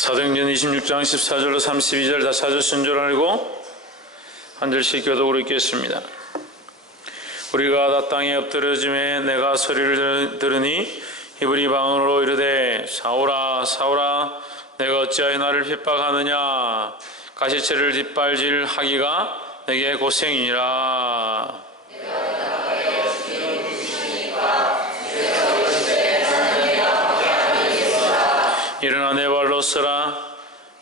사도행전 26장 14절로 32절 다 찾으신 줄 알고 한 절씩 교독으로 읽겠습니다. 우리가 다 땅에 엎드려짐에 내가 소리를 들으니 히브리 방언으로 이르되 사울아 사울아 내가 어찌하여 나를 핍박하느냐 가시체를 뒷발질 하기가 내게 고생이니라. 일어나 내 발로 서라.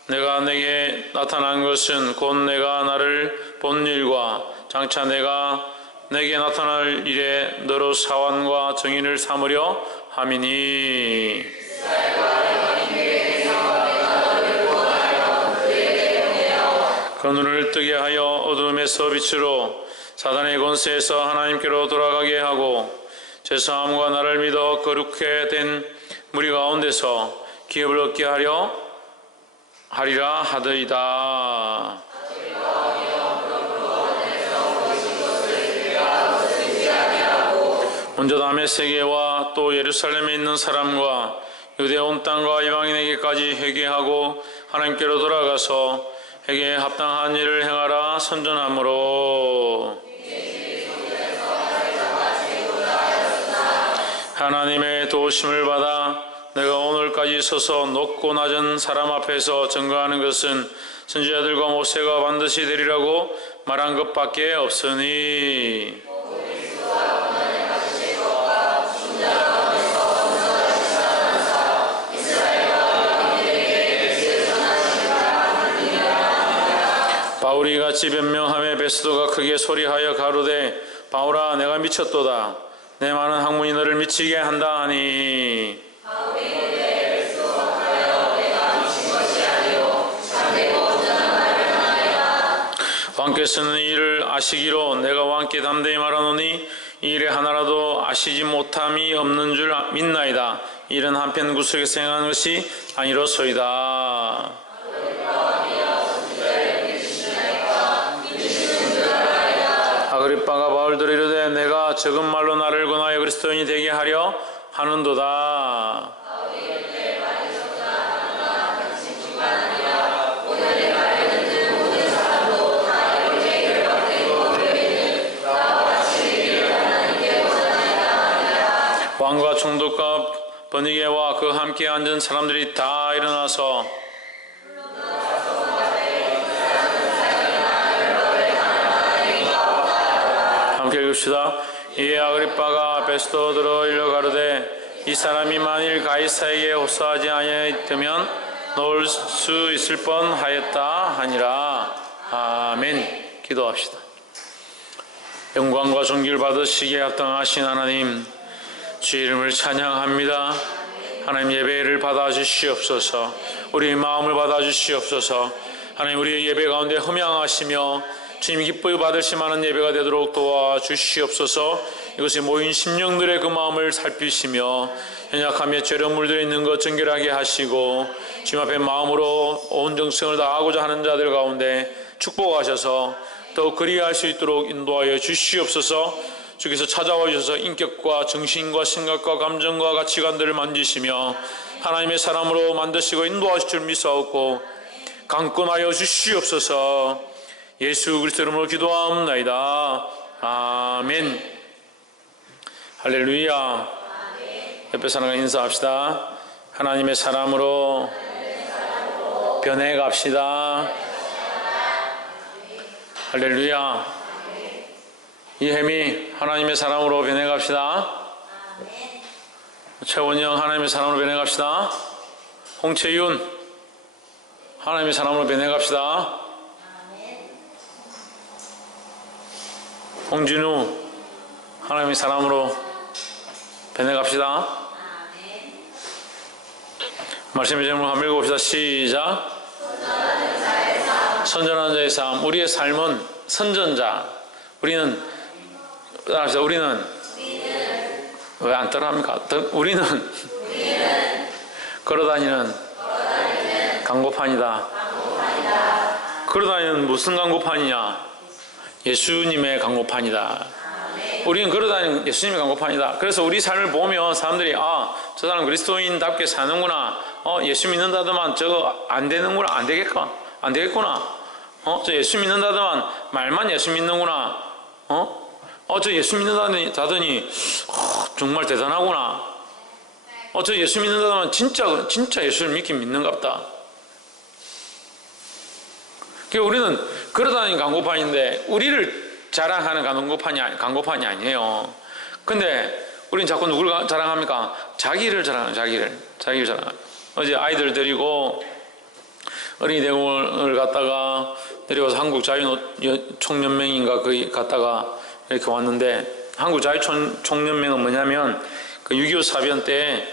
내가 내게 나타난 것은 곧 내가 나를 본 일과 장차 내가 내게 나타날 일에 너로 사완과 정인을 삼으려 함이니. 그 눈을 뜨게 하여 어둠에서 빛으로 사단의 권세에서 하나님께로 돌아가게 하고 죄사함과 나를 믿어 거룩해 된 무리 가운데서 기업을 얻게 하리라 하더이다. 먼저 다메섹에와 또 예루살렘에 있는 사람과 유대 온 땅과 이방인에게까지 회개하고 하나님께로 돌아가서 회개에 합당한 일을 행하라 선전하므로 하나님의 도우심을 받아 내가 오늘까지 서서 높고 낮은 사람 앞에서 증거하는 것은 선지자들과 모세가 반드시 되리라고 말한 것밖에 없으니. 바울이 같이 변명하며 베스도가 크게 소리하여 가로되 바울아 내가 미쳤도다. 내 많은 학문이 너를 미치게 한다 하니. 왕께서는 이 일을 아시기로 내가 왕께 담대히 말하노니 이 일에 하나라도 아시지 못함이 없는 줄 믿나이다. 이 일은 한편 구석에서 행한 것이 아니로소이다. 아그리빠가 바울들을 이르되 내가 적은 말로 나를 권하여 그리스도인이 되게 하려 하는도다. 왕과 총독과 번이게와 그 함께 앉은 사람들이 다 일어나서 함께 읽읍시다. 이에 아그리빠가 베스도들어 일러 가로되 이 사람이 만일 가이사에게 호소하지 아니하였다면 놓을 수 있을 뻔하였다 하니라. 아멘. 기도합시다. 영광과 존귀를 받으시기에 합당하신 하나님, 주의 이름을 찬양합니다. 하나님 예배를 받아주시옵소서. 우리의 마음을 받아주시옵소서. 하나님 우리의 예배 가운데 흠양하시며 주님 기쁘게 받으실 만한 예배가 되도록 도와주시옵소서. 이것이 모인 심령들의 그 마음을 살피시며 연약하며 죄로 물들어 있는 것 정결하게 하시고 주님 앞에 마음으로 온 정성을 다하고자 하는 자들 가운데 축복하셔서 더욱 그리할 수 있도록 인도하여 주시옵소서. 주께서 찾아와 주셔서 인격과 정신과 생각과 감정과 가치관들을 만지시며 하나님의 사람으로 만드시고 인도하실 줄 믿사옵고 강권하여 주시옵소서. 예수 그리스도 이름으로 기도하옵나이다. 아멘. 할렐루야. 옆에 사람과 인사합시다. 하나님의 사람으로 변해갑시다. 할렐루야. 이혜미 하나님의 사람으로 변해갑시다. 최원영 하나님의 사람으로 변해갑시다. 홍채윤 하나님의 사람으로 변해갑시다. 홍진우 하나님의 사람으로 변해갑시다. 말씀의 제목을 한번 읽어봅시다. 시작. 선전하는 자의 삶. 우리의 삶은 선전자. 우리는 왜 안 따라합니까? 우리는 걸어다니는 강고판이다. 걸어다니는 무슨 강고판이냐? 예수님의 강고판이다. 우리는 걸어다니는 예수님의 강고판이다. 그래서 우리 삶을 보면 사람들이 저 사람 그리스도인답게 사는구나 예수 믿는다더만 저거 안 되는구나, 안 되겠구나. 저 예수 믿는다더만 말만 예수 믿는구나. 저 예수 믿는다더니 정말 대단하구나. 저 예수 믿는다더만 진짜 예수를 믿긴 믿는갑다. 우리는 걸어다니는 광고판인데 우리를 자랑하는 광고판이 아니에요. 근데 우리는 자꾸 누굴 자랑합니까? 자기를 자랑하는, 자기를 자랑하는. 어제 아이들 데리고 어린이 대공원을 갔다가 내려와서 한국자유총연맹인가 거기 갔다가 이렇게 왔는데, 한국자유총연맹은 뭐냐면 그 6.25 사변 때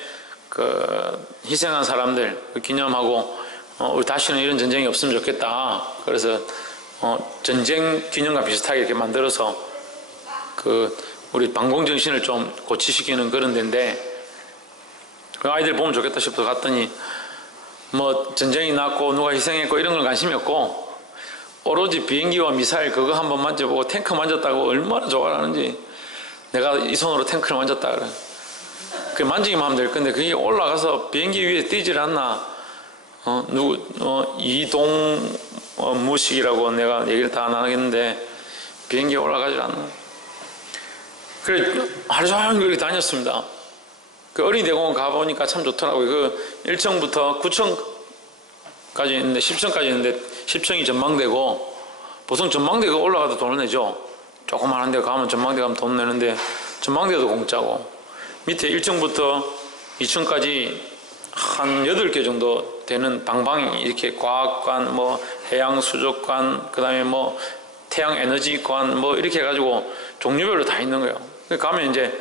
그 희생한 사람들 기념하고 우리 다시는 이런 전쟁이 없으면 좋겠다. 그래서 전쟁 기념과 비슷하게 이렇게 만들어서 그 우리 반공정신을 좀 고취시키는 그런 데인데, 그 아이들 보면 좋겠다 싶어서 갔더니 뭐 전쟁이 났고 누가 희생했고 이런 건 관심이 없고 오로지 비행기와 미사일 그거 한번 만져보고 탱크 만졌다고 얼마나 좋아하는지, 내가 이 손으로 탱크를 만졌다 그래. 그 만지기만 하면 될 건데 그게 올라가서 비행기 위에 뛰질 않나. 이동무식이라고 내가 얘기를 다 안 하겠는데 비행기에 올라가질 않나. 그래 하루 종일 그렇게 다녔습니다. 그 어린이대공원 가보니까 참 좋더라고요. 그 1층부터 9층까지 있는데 10층까지 있는데 10층이 전망대고, 보통 전망대가 올라가도 돈을 내죠. 조그마한 데 가면 전망대 가면 돈 내는데 전망대도 공짜고, 밑에 1층부터 2층까지 한 8개 정도 되는 방방이 이렇게 과학관, 뭐 해양수족관, 그 다음에 뭐 태양에너지관 뭐 이렇게 해가지고 종류별로 다 있는 거예요. 가면 이제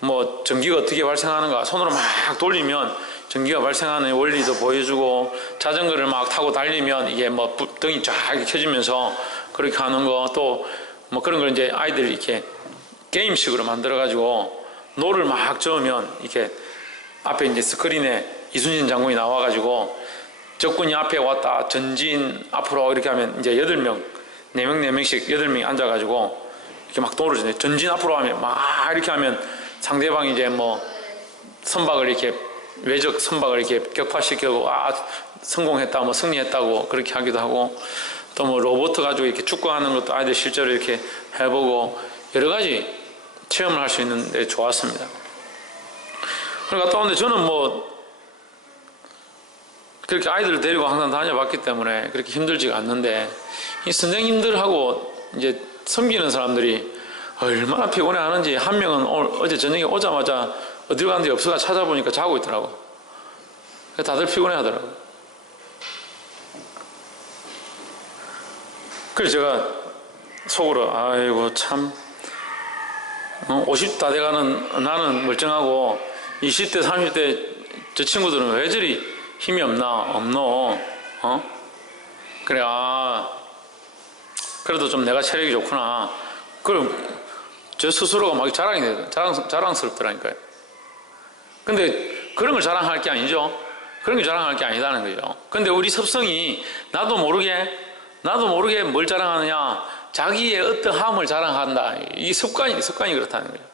뭐 전기가 어떻게 발생하는가 손으로 막 돌리면 전기가 발생하는 원리도 보여주고, 자전거를 막 타고 달리면 이게 뭐 등이 쫙 켜지면서 그렇게 하는 거, 또 뭐 그런 걸 이제 아이들이 이렇게 게임식으로 만들어가지고 노를 막 저으면 이렇게 앞에 이제 스크린에 이순신 장군이 나와가지고 적군이 앞에 왔다 전진 앞으로 이렇게 하면 이제 8명, 4명씩 8명이 앉아가지고 이렇게 막 노를 주네. 전진 앞으로 하면 막 이렇게 하면 상대방이 이제 뭐 선박을 이렇게 외적 선박을 이렇게 격파시키고 성공했다, 뭐 승리했다고 그렇게 하기도 하고, 또 뭐 로봇 가지고 이렇게 축구하는 것도 아이들 실제로 이렇게 해보고 여러 가지 체험을 할 수 있는데 좋았습니다. 그걸 갔다 오는데 저는 뭐 그렇게 아이들을 데리고 항상 다녀봤기 때문에 그렇게 힘들지가 않는데, 이 선생님들하고 이제 섬기는 사람들이 얼마나 피곤해 하는지, 한 명은 어제 저녁에 오자마자 어디로 가는 데 없어가 찾아보니까 자고 있더라고. 다들 피곤해 하더라고. 그래서 제가 속으로 아이고 참 50 다 돼가는 나는 멀쩡하고 20대 30대 저 친구들은 왜 저리 힘이 없노? 그래 그래도 좀 내가 체력이 좋구나. 그럼 저 스스로가 막 자랑스럽더라니까요. 근데 그런 걸 자랑할 게 아니죠. 그런 걸 자랑할 게 아니다는 거죠. 근데 우리 섭성이 나도 모르게 뭘 자랑하느냐, 자기의 어떠함을 자랑한다. 이 습관이 그렇다는 거예요.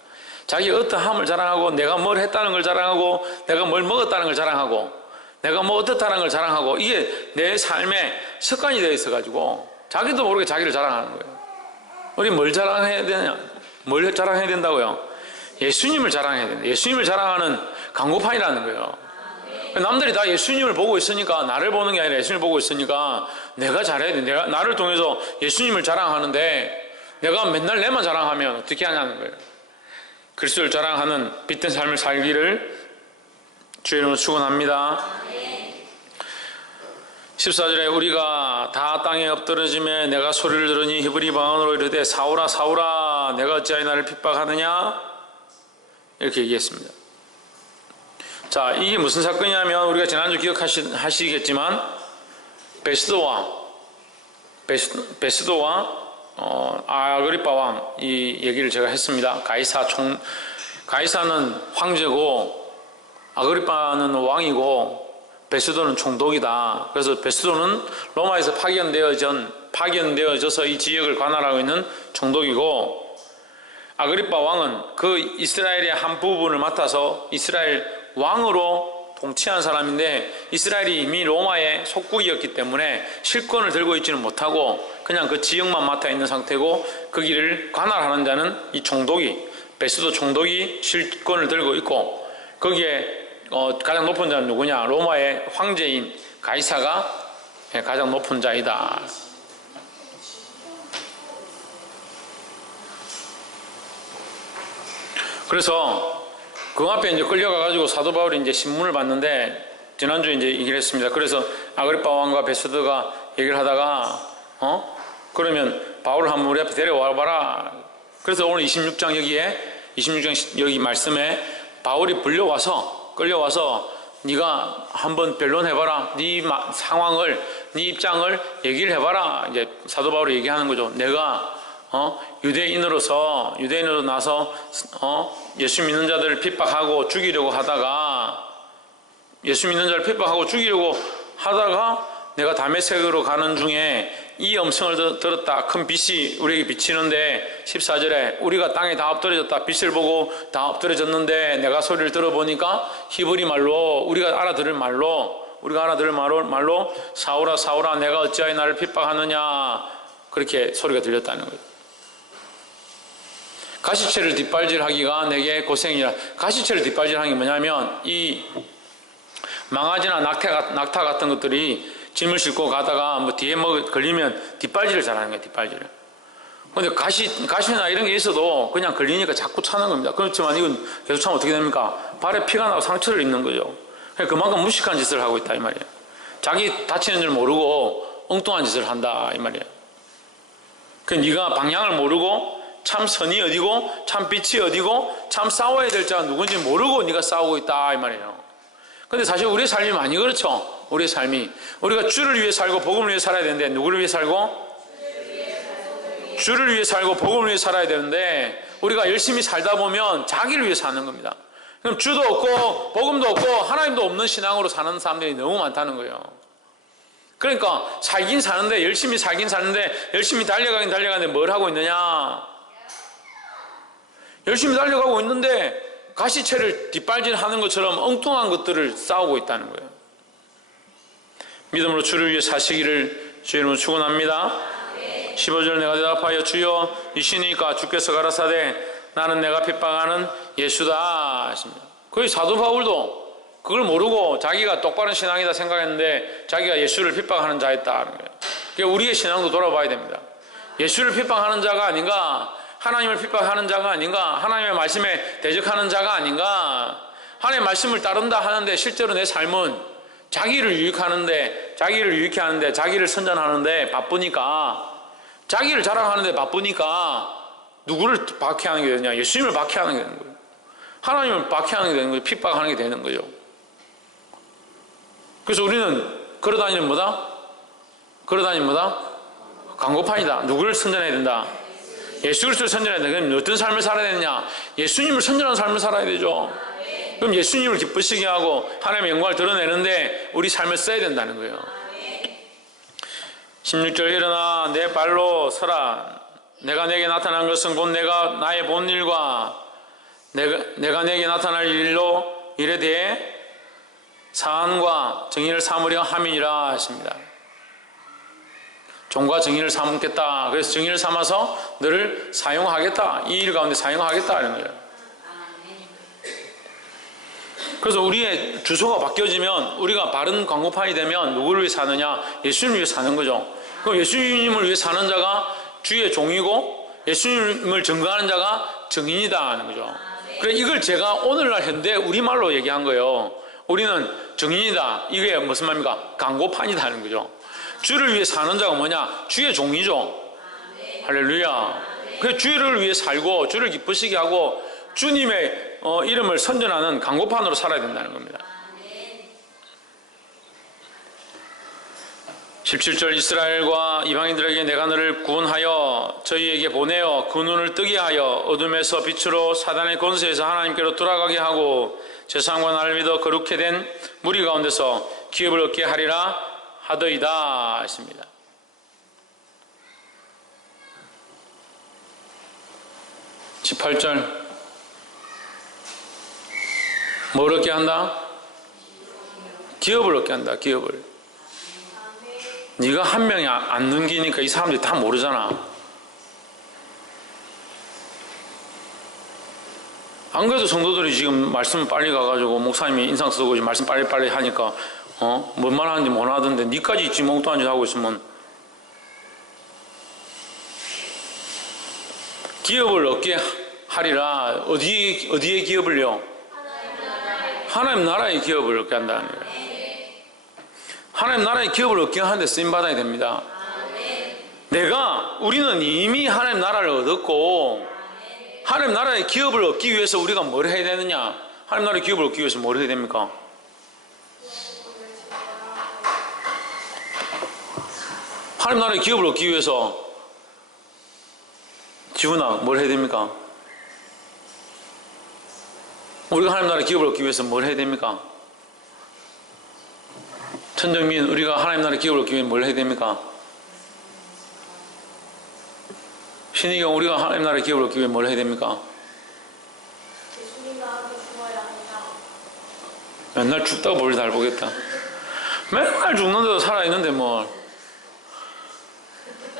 자기의 어떠함을 자랑하고, 내가 뭘 했다는 걸 자랑하고, 내가 뭘 먹었다는 걸 자랑하고, 내가 뭐 어떻다는 걸 자랑하고, 이게 내 삶에 습관이 되어 있어가지고 자기도 모르게 자기를 자랑하는 거예요. 우리 뭘 자랑해야 되냐? 뭘 자랑해야 된다고요? 예수님을 자랑해야 된다. 예수님을 자랑하는 광고판이라는 거예요. 남들이 다 예수님을 보고 있으니까, 나를 보는 게 아니라 예수님을 보고 있으니까 내가 잘해야 돼. 나를 통해서 예수님을 자랑하는데 내가 맨날 내만 자랑하면 어떻게 하냐는 거예요. 그리스도를 자랑하는 빛된 삶을 살기를 주의 이름으로 축원합니다. 14절에 우리가 다 땅에 엎드러짐에 내가 소리를 들으니 히브리 방언으로 이르되 사울아 사울아 내가 어찌하여 나를 핍박하느냐, 이렇게 얘기했습니다. 자, 이게 무슨 사건이냐면, 우리가 지난주 기억하시겠지만 베스도와 아그리파 왕 이 얘기를 제가 했습니다. 가이사는 황제고 아그리파는 왕이고 베스도는 총독이다. 그래서 베스도는 로마에서 파견되어져서 이 지역을 관할하고 있는 총독이고, 아그리파 왕은 그 이스라엘의 한 부분을 맡아서 이스라엘 왕으로 통치한 사람인데 이스라엘이 이미 로마의 속국이었기 때문에 실권을 들고 있지는 못하고 그냥 그 지역만 맡아 있는 상태고 거기를 관할하는 자는 이 총독이 베스도 총독이 실권을 들고 있고 거기에 가장 높은 자는 누구냐? 로마의 황제인 가이사가 가장 높은 자이다. 그래서 그 앞에 이제 끌려가가지고 사도 바울이 이제 신문을 봤는데 지난주에 이제 얘기를 했습니다. 그래서 아그리파 왕과 베스도가 얘기를 하다가 그러면 바울을 한번 우리 앞에 데려와 봐라. 그래서 오늘 26장 여기 말씀에 바울이 끌려와서 네가 한번 변론해봐라. 네 상황을, 네 입장을 얘기를 해봐라. 이제 사도 바울이 얘기하는 거죠. 내가 유대인으로 나서 예수 믿는 자들을 핍박하고 죽이려고 하다가 내가 다메섹으로 가는 중에 이 음성을 들었다. 큰 빛이 우리에게 비치는데 14절에 우리가 땅에 다 엎드려졌다. 빛을 보고 다 엎드려졌는데 내가 소리를 들어보니까 히브리 말로 우리가 알아들을 말로 사울아 사울아 내가 어찌하여 나를 핍박하느냐 그렇게 소리가 들렸다는 거예요. 가시체를 뒷발질하기가 내게 고생이라. 가시체를 뒷발질하는 게 뭐냐면 이 망아지나 낙타 같은 것들이 짐을 싣고 가다가 뭐 뒤에 걸리면 뒷발질을 잘하는 거예요. 뒷발질을. 근데 가시나 이런 게 있어도 그냥 걸리니까 자꾸 차는 겁니다. 그렇지만 이건 계속 차면 어떻게 됩니까? 발에 피가 나고 상처를 입는 거죠. 그만큼 무식한 짓을 하고 있다 이 말이에요. 자기 다치는 줄 모르고 엉뚱한 짓을 한다 이 말이에요. 네가 방향을 모르고 참 선이 어디고 참 빛이 어디고 참 싸워야 될 자가 누군지 모르고 네가 싸우고 있다 이 말이에요. 근데 사실 우리의 삶이 많이 그렇죠. 우리의 삶이 우리가 주를 위해 살고 복음을 위해 살아야 되는데 누구를 위해 살고? 주를 위해 살고 복음을 위해 살아야 되는데 우리가 열심히 살다 보면 자기를 위해 사는 겁니다. 그럼 주도 없고 복음도 없고 하나님도 없는 신앙으로 사는 사람들이 너무 많다는 거예요. 그러니까 열심히 살긴 사는데 열심히 달려가긴 달려가는데 뭘 하고 있느냐? 열심히 달려가고 있는데 가시체를 뒷발질하는 것처럼 엉뚱한 것들을 싸우고 있다는 거예요. 믿음으로 주를 위해 사시기를 주의 이름으로 축원합니다. 15절 내가 대답하여 주여 이시니까 주께서 가라사대 나는 내가 핍박하는 예수다 하십니다. 거의 사도 바울도 그걸 모르고 자기가 똑바른 신앙이다 생각했는데 자기가 예수를 핍박하는 자였다는 거예요. 그러니까 우리의 신앙도 돌아봐야 됩니다. 예수를 핍박하는 자가 아닌가? 하나님을 핍박하는 자가 아닌가? 하나님의 말씀에 대적하는 자가 아닌가? 하나님의 말씀을 따른다 하는데 실제로 내 삶은 자기를 유익게 하는데 자기를 선전하는데 바쁘니까 자기를 자랑하는데 바쁘니까 누구를 박해하는 게 되냐? 예수님을 박해하는 게 되는 거예요. 하나님을 박해하는 게 되는 거예요. 핍박하는 게 되는 거죠. 그래서 우리는 걸어다니는 뭐다? 광고판이다. 누구를 선전해야 된다? 예수 그리스도를 선전해야 된다. 그럼 어떤 삶을 살아야 되느냐? 예수님을 선전하는 삶을 살아야 되죠. 그럼 예수님을 기쁘시게 하고 하나님의 영광을 드러내는데 우리 삶을 써야 된다는 거예요. 16절 일어나 내 발로 서라. 내가 내게 나타난 것은 곧 내가 나의 본 일과 내가 내게 나타날 일에 대해 사안과 정의를 삼으려 함이니라 하십니다. 종과 정의를 삼겠다. 그래서 정의를 삼아서 너를 사용하겠다. 이 일 가운데 사용하겠다 하는 거예요. 그래서 우리의 주소가 바뀌어지면 우리가 바른 광고판이 되면 누구를 위해 사느냐? 예수님을 위해 사는 거죠. 그럼 예수님을 위해 사는 자가 주의 종이고 예수님을 증거하는 자가 증인이다 하는 거죠. 그래 이걸 제가 오늘날 현대 우리말로 얘기한 거예요. 우리는 증인이다. 이게 무슨 말입니까? 광고판이다 하는 거죠. 주를 위해 사는 자가 뭐냐? 주의 종이죠. 할렐루야. 그래서 주를 위해 살고 주를 기쁘시게 하고 주님의 이름을 선전하는 광고판으로 살아야 된다는 겁니다. 17절 이스라엘과 이방인들에게 내가 너를 구원하여 저희에게 보내어 그 눈을 뜨게 하여 어둠에서 빛으로 사단의 권세에서 하나님께로 돌아가게 하고 세상과 나를 믿어 거룩해 된 무리 가운데서 기업을 얻게 하리라 하더이다 하십니다. (18절) 뭘 얻게 한다? 기업을 얻게 한다. 기업을. 네가 한 명이 안 넘기니까 이 사람들이 다 모르잖아. 안 그래도 성도들이 지금 말씀 빨리 가가지고 목사님이 인상 쓰고 말씀 빨리빨리 하니까 뭔 말 하는지 못 하던데 니까지 지금 엉뚱한 짓 하고 있으면 기업을 얻게 하리라. 어디에 기업을요? 하나님 나라의 기업을 얻게 한다는 거예요. 하나님 나라의 기업을 얻게 하는데 쓰임받아야 됩니다. 우리는 이미 하나님 나라를 얻었고 하나님 나라의 기업을 얻기 위해서 우리가 뭘 해야 되느냐? 하나님 나라의 기업을 얻기 위해서 뭘 해야 됩니까? 하나님 나라의 기업을 얻기 위해서 지훈아 뭘 해야 됩니까? 우리가 하나님 나라의 기업을 얻기 위해서 뭘 해야 됩니까? 천정민 우리가 하나님 나라의 기업을 얻기 위해서 뭘 해야 됩니까? 신희경 우리가 하나님 나라의 기업을 얻기 위해 뭘 해야 됩니까? 예수님과 함께 죽어야 합니다. 맨날 죽다가 뭘 잘 보겠다. 맨날 죽는데도 살아있는데 뭐.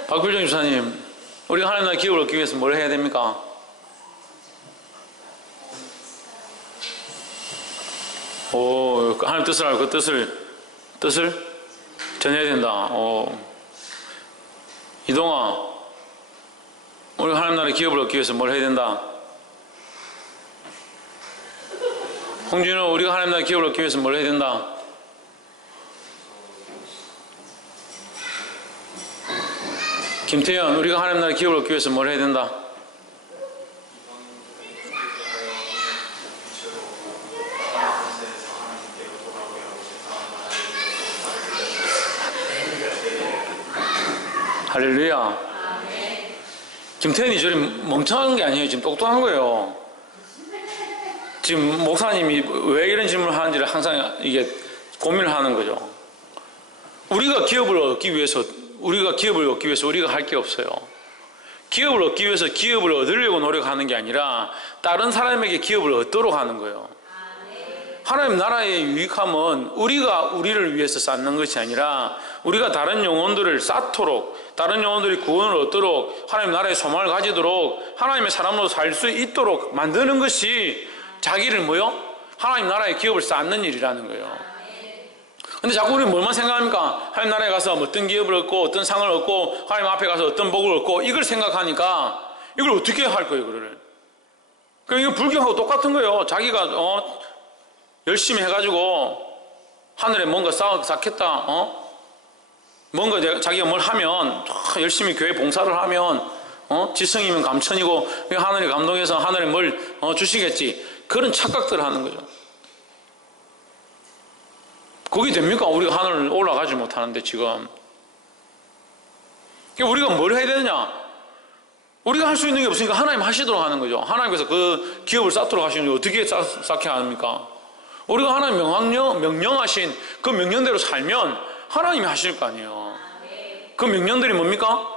박필정 집사님 우리가 하나님 나라의 기업을 얻기 위해서 뭘 해야 됩니까? 오, 하나님 뜻을 알고 그 뜻을 전해야 된다. 이동아 우리가 하나님 나라의 기업을 얻기 위해서 뭘 해야 된다? 홍진호 우리가 하나님 나라의 기업을 얻기 위해서 뭘 해야 된다? 김태현 우리가 하나님 나라의 기업을 얻기 위해서 뭘 해야 된다? 할렐루야. 김태현이 저리 멍청한 게 아니에요. 지금 똑똑한 거예요. 지금 목사님이 왜 이런 질문을 하는지를 항상 이게 고민을 하는 거죠. 우리가 기업을 얻기 위해서 우리가 할 게 없어요. 기업을 얻기 위해서 기업을 얻으려고 노력하는 게 아니라 다른 사람에게 기업을 얻도록 하는 거예요. 하나님 나라의 유익함은 우리가 우리를 위해서 쌓는 것이 아니라 우리가 다른 영혼들을 쌓도록 다른 영혼들이 구원을 얻도록 하나님 나라의 소망을 가지도록 하나님의 사람으로 살 수 있도록 만드는 것이 자기를 하나님 나라의 기업을 쌓는 일이라는 거예요. 근데 자꾸 우리는 뭘만 생각합니까? 하나님 나라에 가서 어떤 기업을 얻고 어떤 상을 얻고 하나님 앞에 가서 어떤 복을 얻고 이걸 생각하니까 이걸 어떻게 할 거예요, 이거를? 그러니까 이거 불교하고 똑같은 거예요. 자기가 열심히 해가지고 하늘에 뭔가 쌓겠다. 뭔가 자기가 뭘 하면 열심히 교회 봉사를 하면 지성이면 감천이고 하늘이 감동해서 하늘에 뭘 주시겠지. 그런 착각들을 하는 거죠. 그게 됩니까? 우리가 하늘을 올라가지 못하는데 지금. 우리가 뭘 해야 되느냐? 우리가 할 수 있는 게 없으니까 하나님 하시도록 하는 거죠. 하나님께서 그 기업을 쌓도록 하시는 게 어떻게 쌓게 합니까? 우리가 하나님 명령하신 그 명령대로 살면 하나님이 하실 거 아니에요. 그 명령들이 뭡니까?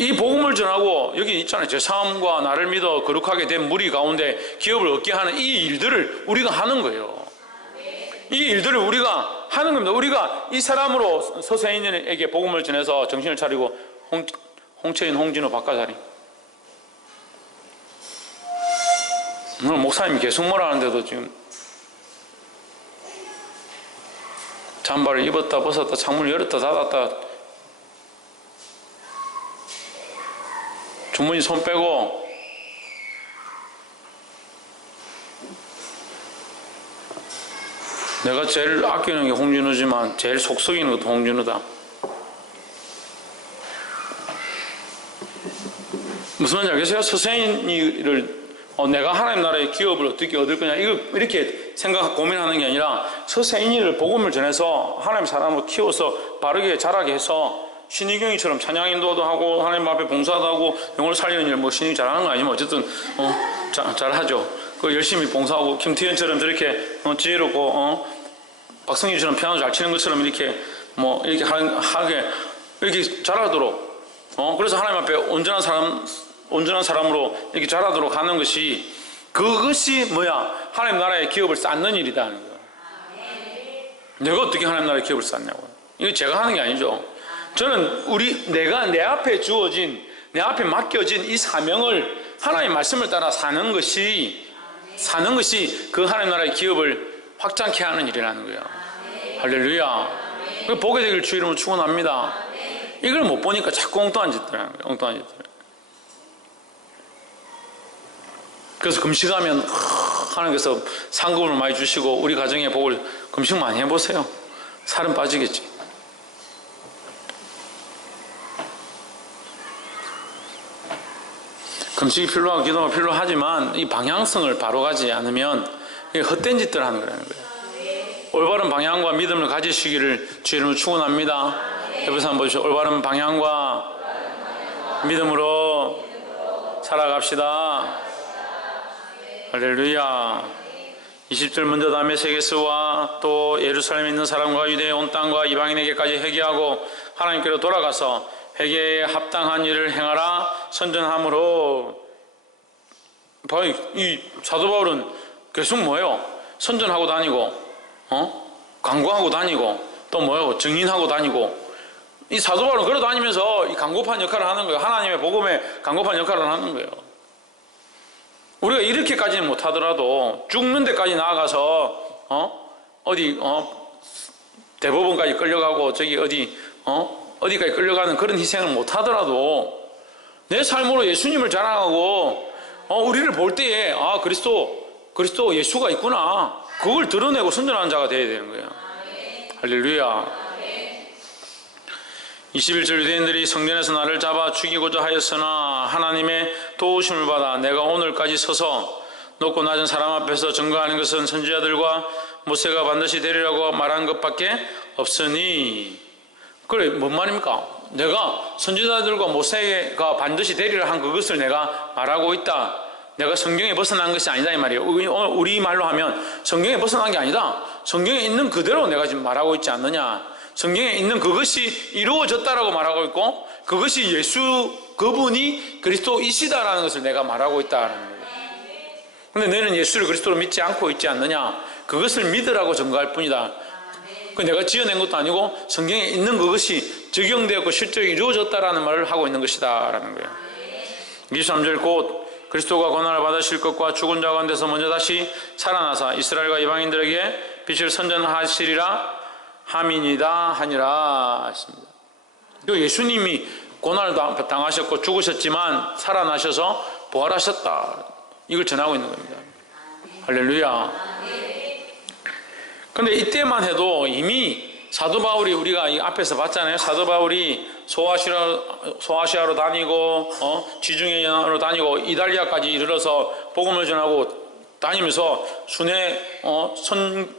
이 복음을 전하고 여기 있잖아요. 제 삶과 나를 믿어 거룩하게 된 무리 가운데 기업을 얻게 하는 이 일들을 우리가 하는 거예요. 이 일들을 우리가 하는 겁니다. 우리가 이 사람으로 서세인에게 복음을 전해서 정신을 차리고 홍채인, 홍진호, 박가자리 오늘 목사님이 계속 뭐라 하는데도 지금 잠바를 입었다 벗었다 창문을 열었다 닫았다 주머니 손 빼고 내가 제일 아끼는 게 홍진우지만 제일 속 썩이는 것도 홍진우다. 무슨 말인지 알겠어요? 서세인이를 내가 하나님 나라의 기업을 어떻게 얻을 거냐 이렇게 고민하는 게 아니라 서세인이를 복음을 전해서 하나님 사람으로 키워서 바르게 자라게 해서 신희경이처럼 찬양 인도도 하고 하나님 앞에 봉사도 하고 영혼을 살리는 일 신희경이 잘하는 거 아니면 어쨌든 잘하죠. 그 열심히 봉사하고 김태현처럼 저렇게 지혜롭고 박성희처럼 피아노 잘 치는 것처럼 이렇게 이렇게 하게 이렇게 잘하도록 그래서 하나님 앞에 온전한 사람으로 이렇게 자라도록 하는 것이 그것이 뭐야? 하나님 나라의 기업을 쌓는 일이다 하는 거야. 내가 어떻게 하나님 나라의 기업을 쌓냐고. 이거 제가 하는 게 아니죠. 저는 내가 내 앞에 주어진, 내 앞에 맡겨진 이 사명을 하나님의 말씀을 따라 사는 것이 그 하나님 나라의 기업을 확장케 하는 일이라는 거예요. 할렐루야. 보게 되길 주 이름으로 축원합니다. 이걸 못 보니까 자꾸 엉뚱한 짓들 하는 거예요. 엉뚱한 짓들. 그래서 금식하면 하나님께서 상급을 많이 주시고 우리 가정의 복을 금식 많이 해보세요. 살은 빠지겠지. 금식이 필요하고 기도가 필요하지만 이 방향성을 바로 가지 않으면 이게 헛된 짓들 하는 거라는 거예요. 올바른 방향과 믿음을 가지시기를 주 이름으로 축원합니다. 옆에서 한번 보시죠. 올바른 방향과 믿음으로 살아갑시다. 할렐루야. 20절 먼저 다메섹에서와 또 예루살렘에 있는 사람과 유대의 온 땅과 이방인에게까지 회개하고 하나님께로 돌아가서 회개에 합당한 일을 행하라 선전함으로. 이 사도 바울은 계속 뭐예요? 선전하고 다니고 강구하고 다니고 또 뭐예요? 증인하고 다니고. 이 사도 바울은 걸어 다니면서 이 강구판 역할을 하는 거예요. 하나님의 복음의 강구판 역할을 하는 거예요. 우리가 이렇게까지는 못하더라도 죽는 데까지 나아가서 어디 대법원까지 끌려가고 저기 어디까지 끌려가는 그런 희생을 못하더라도 내 삶으로 예수님을 자랑하고 우리를 볼 때에 그리스도 예수가 있구나, 그걸 드러내고 선전하는 자가 되어야 되는 거예요. 할렐루야. 21절 유대인들이 성전에서 나를 잡아 죽이고자 하였으나 하나님의 도우심을 받아 내가 오늘까지 서서 높고 낮은 사람 앞에서 증거하는 것은 선지자들과 모세가 반드시 되리라고 말한 것밖에 없으니. 그래, 뭔 말입니까? 내가 선지자들과 모세가 반드시 되리라 한 그것을 내가 말하고 있다. 내가 성경에 벗어난 것이 아니다 이 말이에요. 우리 말로 하면 성경에 벗어난 게 아니다. 성경에 있는 그대로 내가 지금 말하고 있지 않느냐. 성경에 있는 그것이 이루어졌다라고 말하고 있고 그것이 그분이 그리스도이시다라는 것을 내가 말하고 있다는 거예요. 그런데 너는 예수를 그리스도로 믿지 않고 있지 않느냐. 그것을 믿으라고 증거할 뿐이다. 내가 지어낸 것도 아니고 성경에 있는 그것이 적용되었고 실제로 이루어졌다라는 말을 하고 있는 것이다 라는 거예요. 23절 곧 그리스도가 고난을 받으실 것과 죽은 자 가운데서 먼저 다시 살아나사 이스라엘과 이방인들에게 빛을 선전하시리라 함이니이다 하니라 했습니다. 예수님이 고난을 당하셨고 죽으셨지만 살아나셔서 부활하셨다, 이걸 전하고 있는 겁니다. 할렐루야. 그런데 이때만 해도 이미 사도 바울이 우리가 이 앞에서 봤잖아요. 사도 바울이 소아시아로 다니고 지중해로 다니고 이달리아까지 이르러서 복음을 전하고 다니면서 순회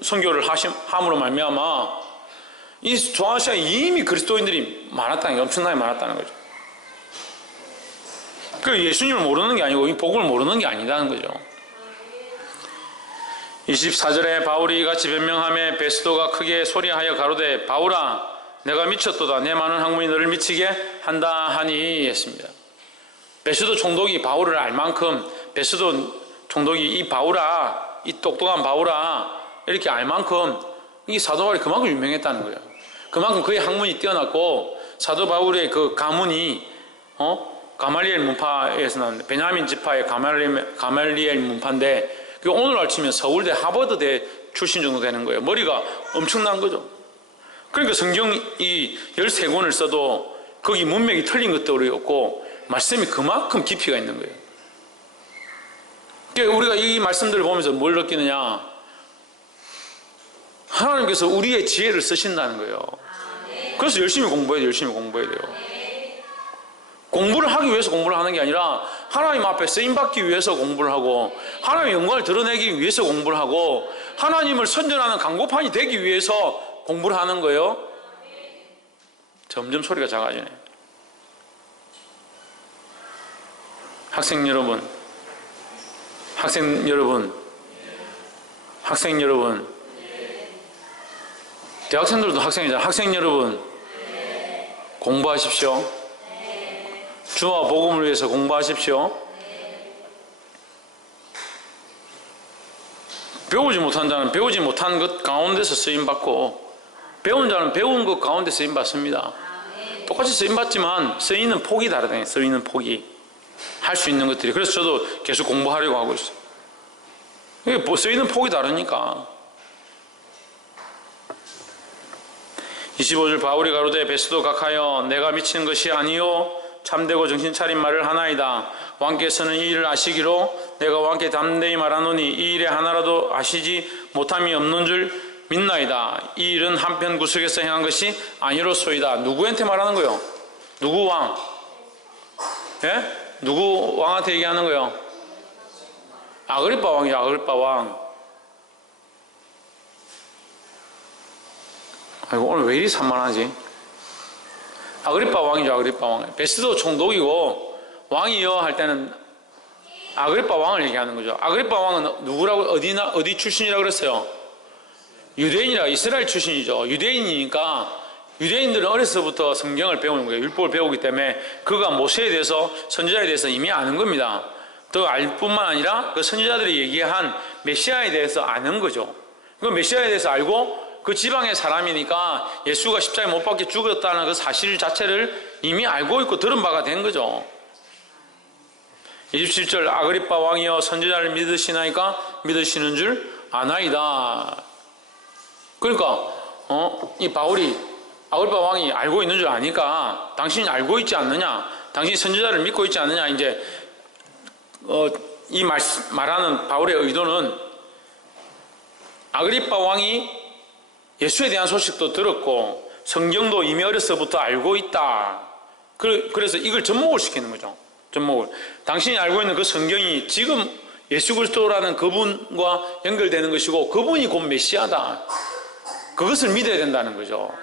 선교를 함으로 말미암아 이 소아시아에 이미 그리스도인들이 많았다는 게, 엄청나게 많았다는 거죠. 그 예수님을 모르는 게 아니고 이 복음을 모르는 게 아니라는 거죠. 24절에 바울이 같이 변명하며 베스도가 크게 소리하여 가로되 바울아 내가 미쳤도다. 내 많은 학문이 너를 미치게 한다 하니 했습니다. 베스도 총독이 바울을 알 만큼, 베스도 총독이 이 바울아, 이 똑똑한 바울아 이렇게 알 만큼 이 사도 바울이 그만큼 유명했다는 거예요. 그만큼 그의 학문이 뛰어났고 사도 바울의 그 가문이 가말리엘 문파에서 나왔는데 베냐민 지파의 가말리엘 문파인데 오늘날 치면 서울대 하버드대 출신 정도 되는 거예요. 머리가 엄청난 거죠. 그러니까 성경 이 13권을 써도 거기 문맥이 틀린 것들이 없고 말씀이 그만큼 깊이가 있는 거예요. 그러니까 우리가 이 말씀들을 보면서 뭘 느끼느냐, 하나님께서 우리의 지혜를 쓰신다는 거예요. 그래서 열심히 공부해야 돼요. 공부를 하기 위해서 공부를 하는 게 아니라 하나님 앞에 쓰임받기 위해서 공부를 하고 하나님의 영광을 드러내기 위해서 공부를 하고 하나님을 선전하는 강고판이 되기 위해서 공부를 하는 거예요. 점점 소리가 작아지네. 학생 여러분, 대학생들도 학생이잖아요. 학생 여러분, 공부하십시오. 주와 복음을 위해서 공부하십시오. 배우지 못한 자는 배우지 못한 것 가운데서 쓰임받고, 배운 자는 배운 것 가운데 쓰임받습니다. 똑같이 쓰임받지만 쓰이는 폭이 다르다. 쓰이는 폭이, 할 수 있는 것들이. 그래서 저도 계속 공부하려고 하고 있어요. 이게 쓰이는 폭이 다르니까. 25절 바울이 가로되 베스도 각하여 내가 미치는 것이 아니요 참되고 정신 차린 말을 하나이다. 왕께서는 이 일을 아시기로 내가 왕께 담대히 말하노니 이 일에 하나라도 아시지 못함이 없는 줄 믿나이다. 이 일은 한편 구석에서 행한 것이 아니로소이다. 누구한테 말하는 거요? 누구 왕? 예? 누구 왕한테 얘기하는 거요? 아그리빠 왕이요. 아그리빠 왕. 아이고, 오늘 왜 이리 산만하지? 아그리빠 왕이죠. 아그리빠 왕. 베스도 총독이고 왕이요 할 때는 아그리빠 왕을 얘기하는 거죠. 아그리빠 왕은 누구라고, 어디 출신이라고 그랬어요? 유대인이라, 이스라엘 출신이죠. 유대인이니까 유대인들은 어려서부터 성경을 배우는 거예요. 율법을 배우기 때문에 그가 모세에 대해서, 선지자에 대해서 이미 아는 겁니다. 더 알 뿐만 아니라 그 선지자들이 얘기한 메시아에 대해서 아는 거죠. 그 메시아에 대해서 알고 그 지방의 사람이니까 예수가 십자가에 못 박혀 죽었다는 그 사실 자체를 이미 알고 있고 들은 바가 된 거죠. 27절 아그리빠 왕이여 선지자를 믿으시나이까 믿으시는 줄 아나이다. 그러니까 이 바울이 아그리빠 왕이 알고 있는 줄 아니까 당신이 알고 있지 않느냐, 당신이 선지자를 믿고 있지 않느냐. 이제 이 말하는 바울의 의도는 아그리빠 왕이 예수에 대한 소식도 들었고 성경도 이미 어려서부터 알고 있다. 그래서 이걸 접목을 시키는 거죠. 접목을. 당신이 알고 있는 그 성경이 지금 예수 그리스도라는 그분과 연결되는 것이고 그분이 곧 메시아다. 그것을 믿어야 된다는 거죠.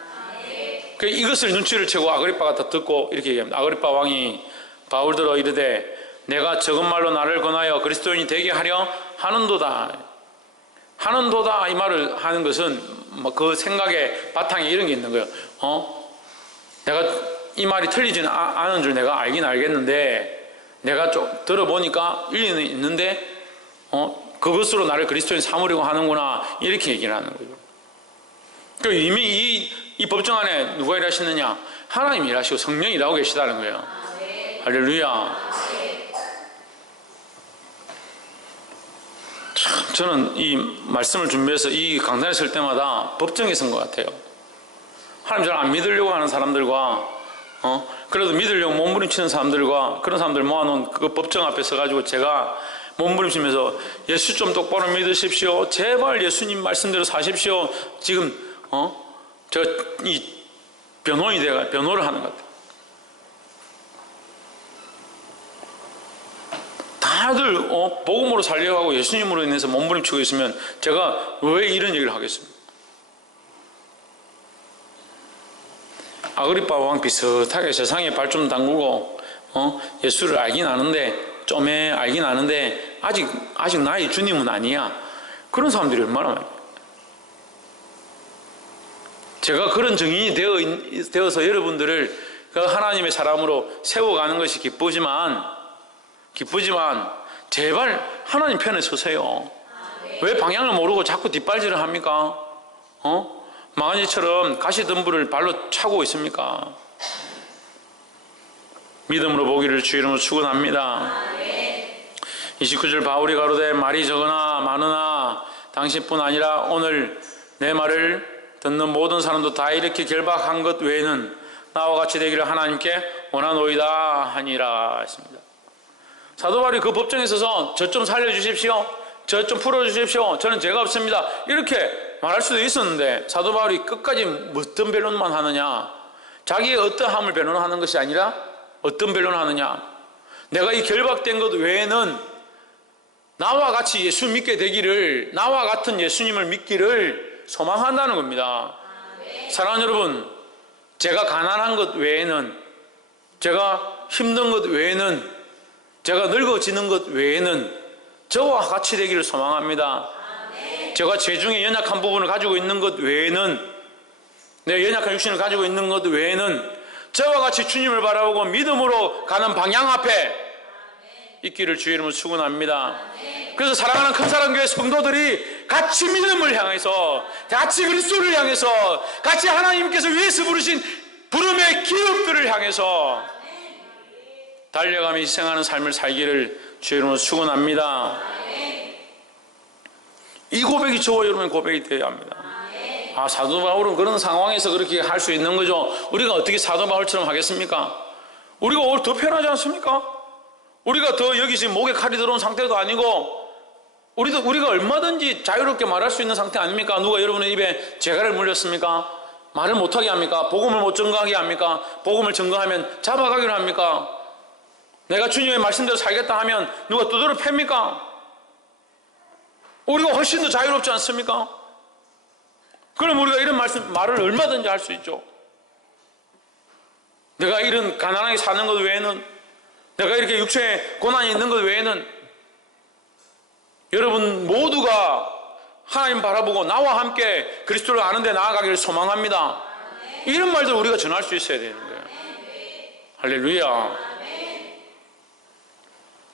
이것을 눈치를 채고 아그리빠가 더 듣고 이렇게 얘기합니다. 아그리빠 왕이 바울들어 이르되 내가 적은 말로 나를 권하여 그리스도인이 되게 하려 하는도다. 하는도다 이 말을 하는 것은 그 생각의 바탕에 이런 게 있는 거예요. 내가 이 말이 틀리지는 않은 줄 내가 알긴 알겠는데 내가 좀 들어보니까 일리는 있는데 그것으로 나를 그리스도인 삼으려고 하는구나, 이렇게 얘기를 하는 거예요. 이미 이 법정 안에 누가 일하시느냐? 하나님이 일하시고 성령이 일하고 계시다는 거예요. 할렐루야. 참, 저는 이 말씀을 준비해서 이 강단에 설 때마다 법정에 선 것 같아요. 하나님 잘 안 믿으려고 하는 사람들과 그래도 믿으려고 몸부림치는 사람들과 그런 사람들 모아놓은 그 법정 앞에 서가지고 제가 몸부림치면서 예수 좀 똑바로 믿으십시오. 제발 예수님 말씀대로 사십시오. 지금 제가 이 변호를 하는 것 같아요. 다들 복음으로 살려가고 예수님으로 인해서 몸부림치고 있으면 제가 왜 이런 얘기를 하겠습니까? 아그리빠 왕 비슷하게 세상에 발 좀 담그고 예수를 알긴 아는데 좀에 알긴 아는데 아직 나의 주님은 아니야. 그런 사람들이 얼마나 많아요. 제가 그런 증인이 되어서 여러분들을 그 하나님의 사람으로 세워가는 것이 기쁘지만 제발 하나님 편에 서세요. 왜 방향을 모르고 자꾸 뒷발질을 합니까? 망아지처럼 가시덤불을 발로 차고 있습니까? 믿음으로 보기를 주 이름으로 축원합니다. 29절 바울이 가로되 말이 적으나 많으나 당신뿐 아니라 오늘 내 말을 듣는 모든 사람도 다 이렇게 결박한 것 외에는 나와 같이 되기를 하나님께 원하노이다 하니라 했습니다. 사도 바울이 그 법정에 서서 저 좀 살려주십시오, 저 좀 풀어주십시오, 저는 죄가 없습니다, 이렇게 말할 수도 있었는데 사도 바울이 끝까지 어떤 변론만 하느냐? 자기의 어떠함을 변론하는 것이 아니라 어떤 변론을 하느냐? 내가 이 결박된 것 외에는 나와 같이 예수 믿게 되기를, 나와 같은 예수님을 믿기를 소망한다는 겁니다. 사랑하는 여러분, 제가 가난한 것 외에는, 제가 힘든 것 외에는, 제가 늙어지는 것 외에는 저와 같이 되기를 소망합니다. 제가 죄중에 연약한 부분을 가지고 있는 것 외에는, 내 연약한 육신을 가지고 있는 것 외에는 저와 같이 주님을 바라보고 믿음으로 가는 방향 앞에 있기를 주의 이름으로 축원합니다. 그래서 사랑하는 큰사랑교회 성도들이 같이 믿음을 향해서, 같이 그리스도를 향해서, 같이 하나님께서 위에서 부르신 부름의 기업들을 향해서 달려가며 희생하는 삶을 살기를 주의 이름으로 축원합니다. 이 고백이 저와 여러분의 고백이 되어야 합니다. 사도 바울은 그런 상황에서 그렇게 할 수 있는 거죠. 우리가 어떻게 사도 바울처럼 하겠습니까? 우리가 오히려 더 편하지 않습니까? 우리가 더 여기 지금 목에 칼이 들어온 상태도 아니고, 우리가 얼마든지 자유롭게 말할 수 있는 상태 아닙니까? 누가 여러분의 입에 재갈을 물렸습니까? 말을 못하게 합니까? 복음을 못 증거하게 합니까? 복음을 증거하면 잡아가기로 합니까? 내가 주님의 말씀대로 살겠다 하면 누가 두드러 팹니까? 우리가 훨씬 더 자유롭지 않습니까? 그럼 우리가 이런 말을 얼마든지 할 수 있죠. 내가 이런 가난하게 사는 것 외에는, 내가 이렇게 육체에 고난이 있는 것 외에는 여러분 모두가 하나님 바라보고 나와 함께 그리스도를 아는 데 나아가기를 소망합니다. 이런 말들 우리가 전할 수 있어야 되는 거예요. 할렐루야.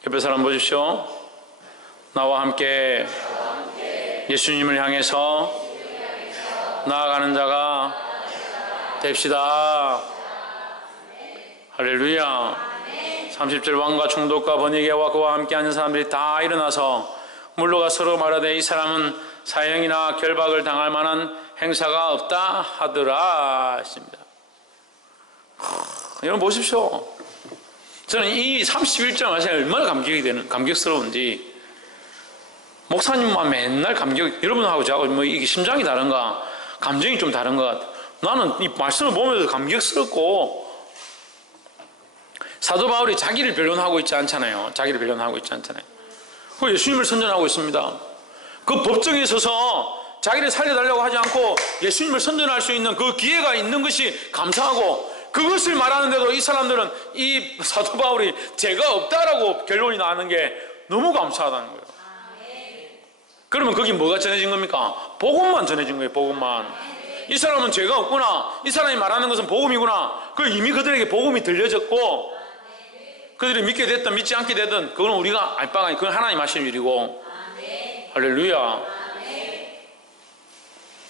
옆에 사람 보십시오. 나와 함께 예수님을 향해서 나아가는 자가 됩시다. 할렐루야. 30절 왕과 총독과 번이게와 그와 함께 앉은 사람들이 다 일어나서 물러가 서로 말하되 이 사람은 사형이나 결박을 당할 만한 행사가 없다 하더라 했습니다. 여러분 보십시오. 저는 이 31절 말씀이 얼마나 감격스러운지. 목사님만 맨날 여러분하고 저하고 뭐 이게 심장이 다른가, 감정이 좀 다른 것 같아요. 나는 이 말씀을 보면서 감격스럽고, 사도 바울이 자기를 변론하고 있지 않잖아요. 자기를 변론하고 있지 않잖아요. 그 예수님을 선전하고 있습니다. 그 법정에 서서 자기를 살려달라고 하지 않고 예수님을 선전할 수 있는 그 기회가 있는 것이 감사하고, 그것을 말하는데도 이 사람들은 이 사도 바울이 죄가 없다라고 결론이 나는 게 너무 감사하다는 거예요. 그러면 거기 뭐가 전해진 겁니까? 복음만 전해진 거예요. 복음만. 이 사람은 죄가 없구나, 이 사람이 말하는 것은 복음이구나, 그 이미 그들에게 복음이 들려졌고, 그들이 믿게 됐든 믿지 않게 되든 그건 우리가 알 바가 아니고 그건 하나님 하시는 일이고. 할렐루야.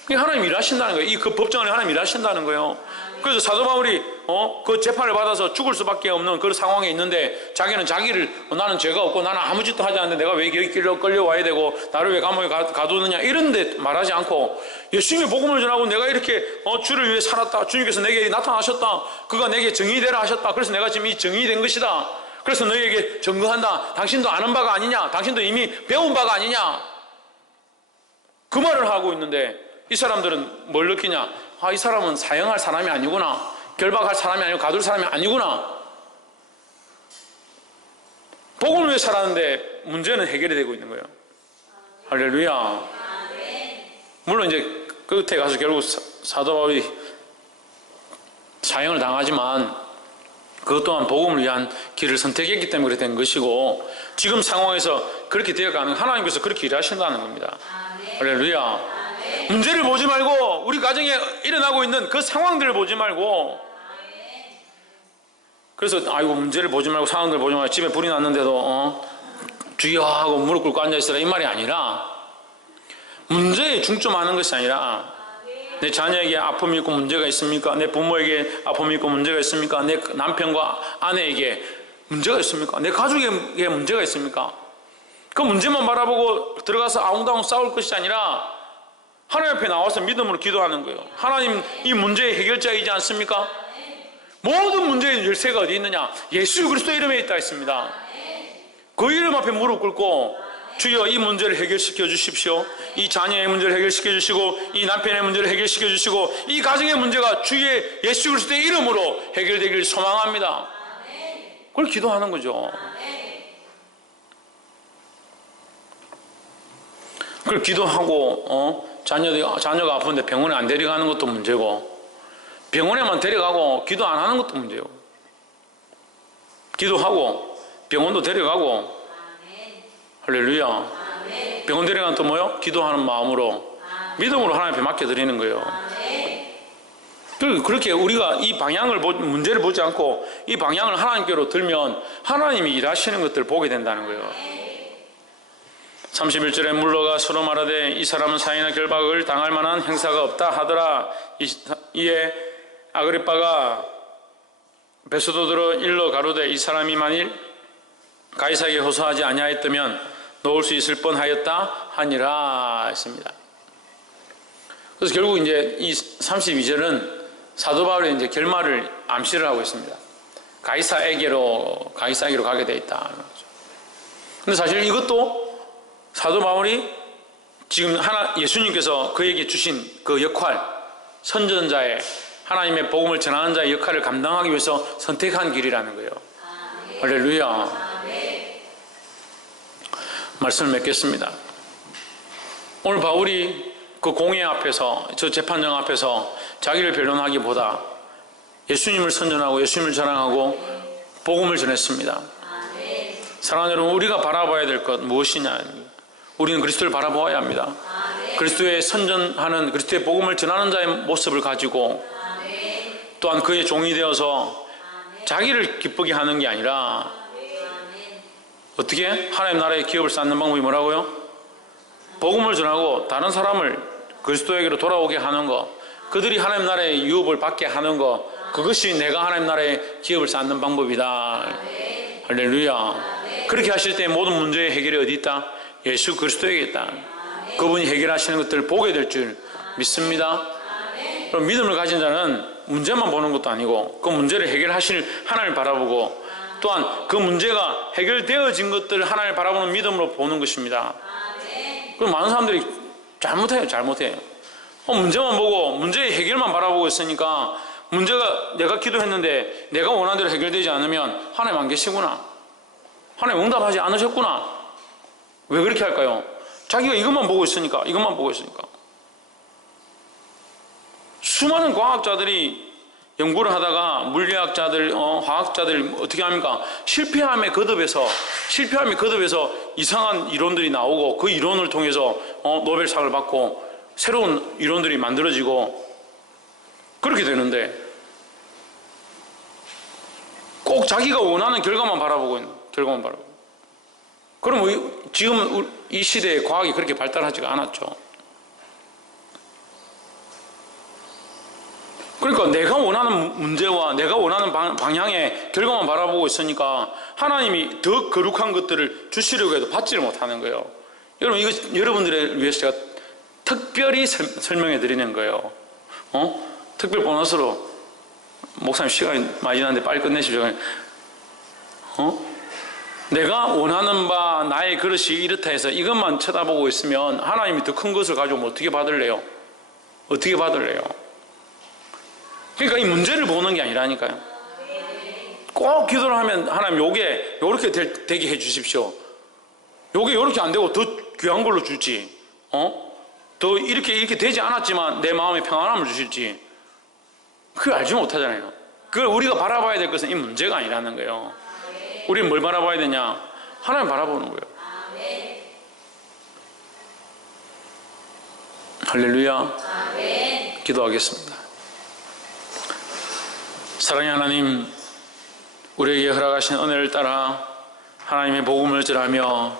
하나님 일하신다는 거예요. 그 법정 안에 하나님 일하신다는 거예요. 그래서 사도 바울이 그 재판을 받아서 죽을 수밖에 없는 그런 상황에 있는데, 자기는 나는 죄가 없고 나는 아무 짓도 하지 않는데 내가 왜 여기 끌려와야 되고 나를 왜 감옥에 가두느냐 이런데 말하지 않고, 예수님의 복음을 전하고 내가 이렇게 주를 위해 살았다, 주님께서 내게 나타나셨다, 그가 내게 정의되라 하셨다, 그래서 내가 지금 이 정의된 것이다, 그래서 너희에게 증거한다, 당신도 아는 바가 아니냐, 당신도 이미 배운 바가 아니냐, 그 말을 하고 있는데 이 사람들은 뭘 느끼냐? 이 사람은 사형할 사람이 아니구나, 결박할 사람이 아니고 가둘 사람이 아니구나. 복음을 위해 살았는데 문제는 해결이 되고 있는 거예요. 할렐루야. 물론 이제 끝에 가서 결국 사도 바울이 사형을 당하지만 그것 또한 복음을 위한 길을 선택했기 때문에 그렇게 된 것이고, 지금 상황에서 그렇게 되어가는 하나님께서 그렇게 일하신다는 겁니다. 할렐루야. 문제를 보지 말고, 우리 가정에 일어나고 있는 그 상황들을 보지 말고, 그래서 문제를 보지 말고 상황들을 보지 말고 집에 불이 났는데도 주여 하고 무릎 꿇고 앉아있으라 이 말이 아니라, 문제에 중점하는 것이 아니라, 내 자녀에게 아픔이 있고 문제가 있습니까? 내 부모에게 아픔이 있고 문제가 있습니까? 내 남편과 아내에게 문제가 있습니까? 내 가족에게 문제가 있습니까? 그 문제만 바라보고 들어가서 아웅다웅 싸울 것이 아니라 하나님 앞에 나와서 믿음으로 기도하는 거예요. 하나님, 이 문제의 해결자이지 않습니까? 모든 문제의 열쇠가 어디 있느냐? 예수 그리스도 이름에 있다 했습니다. 그 이름 앞에 무릎 꿇고, 주여 이 문제를 해결시켜 주십시오. 이 자녀의 문제를 해결시켜 주시고, 이 남편의 문제를 해결시켜 주시고, 이 가정의 문제가 주의 예수 그리스도의 이름으로 해결되기를 소망합니다. 그걸 기도하는 거죠. 그걸 기도하고 자녀가 아픈데 병원에 안 데려가는 것도 문제고, 병원에만 데려가고 기도 안 하는 것도 문제요. 기도하고 병원도 데려가고. 할렐루야. 병원 데려가는 또 뭐요? 기도하는 마음으로, 믿음으로 하나님 앞에 맡겨드리는 거예요. 그렇게 우리가 이 방향을 문제를 보지 않고 이 방향을 하나님께로 들면 하나님이 일하시는 것들을 보게 된다는 거예요. 31절에 물러가 서로 말하되 이 사람은 사형이나 결박을 당할 만한 행사가 없다 하더라. 이에 아그리빠가 베소도 들어 일러 가로되 이 사람이 만일 가이사에게 호소하지 아니하였다면 놓을 수 있을 뻔하였다 하니라 했습니다. 그래서 결국 이제 이 32절은 사도 바울의 이제 결말을 암시를 하고 있습니다. 가이사에게로 가게 돼 있다. 근데 사실 이것도 사도 바울이 지금 예수님께서 그에게 주신 그 역할, 선전자의 하나님의 복음을 전하는 자의 역할을 감당하기 위해서 선택한 길이라는 거예요. 할렐루야. 말씀을 맺겠습니다. 오늘 바울이 그 공회 앞에서, 저 재판장 앞에서 자기를 변론하기보다 예수님을 선전하고 예수님을 자랑하고 복음을 전했습니다. 사랑하는 여러분, 우리가 바라봐야 될 것 무엇이냐? 우리는 그리스도를 바라보아야 합니다. 그리스도의 선전하는, 그리스도의 복음을 전하는 자의 모습을 가지고 또한 그의 종이 되어서 자기를 기쁘게 하는 게 아니라 어떻게? 하나님 나라의 기업을 쌓는 방법이 뭐라고요? 복음을 전하고 다른 사람을 그리스도에게로 돌아오게 하는 것, 그들이 하나님 나라의 유업을 받게 하는 것, 그것이 내가 하나님 나라의 기업을 쌓는 방법이다. 할렐루야. 그렇게 하실 때 모든 문제의 해결이 어디 있다? 예수 그리스도에게 있다. 그분이 해결하시는 것들을 보게 될 줄 믿습니다. 그럼 믿음을 가진 자는 문제만 보는 것도 아니고 그 문제를 해결하실 하나님을 바라보고 또한 그 문제가 해결되어진 것들을 하나님을 바라보는 믿음으로 보는 것입니다. 그럼 많은 사람들이 잘못해요. 문제만 보고 문제의 해결만 바라보고 있으니까 문제가 내가 기도했는데 내가 원하는 대로 해결되지 않으면 하나님 안 계시구나, 하나님 응답하지 않으셨구나. 왜 그렇게 할까요? 자기가 이것만 보고 있으니까. 수많은 과학자들이 연구를 하다가 물리학자들, 화학자들 어떻게 합니까? 실패함에 거듭해서 이상한 이론들이 나오고 그 이론을 통해서 노벨상을 받고 새로운 이론들이 만들어지고 그렇게 되는데 꼭 자기가 원하는 결과만 바라보고 있는 결과만. 그럼 지금 이 시대에 과학이 그렇게 발달하지가 않았죠. 그러니까 내가 원하는 문제와 내가 원하는 방향의 결과만 바라보고 있으니까 하나님이 더 거룩한 것들을 주시려고 해도 받지를 못하는 거예요. 여러분, 이거 여러분들을 위해서 제가 특별히 설명해 드리는 거예요. 특별 보너스로 목사님 시간이 많이 지났는데 빨리 끝내시죠. 내가 원하는 바 나의 그릇이 이렇다 해서 이것만 쳐다보고 있으면 하나님이 더 큰 것을 가져오면 어떻게 받을래요? 그러니까 이 문제를 보는 게 아니라니까요. 꼭 기도를 하면 하나님 요게 요렇게 되게 해 주십시오. 요게 요렇게 안 되고 더 귀한 걸로 줄지, 더 이렇게 되지 않았지만 내 마음에 평안함을 주실지 그걸 알지 못하잖아요. 그걸 우리가 바라봐야 될 것은 이 문제가 아니라는 거예요. 우리는 뭘 바라봐야 되냐? 하나님 바라보는 거예요. 할렐루야. 기도하겠습니다. 사랑의 하나님, 우리에게 허락하신 은혜를 따라 하나님의 복음을 전하며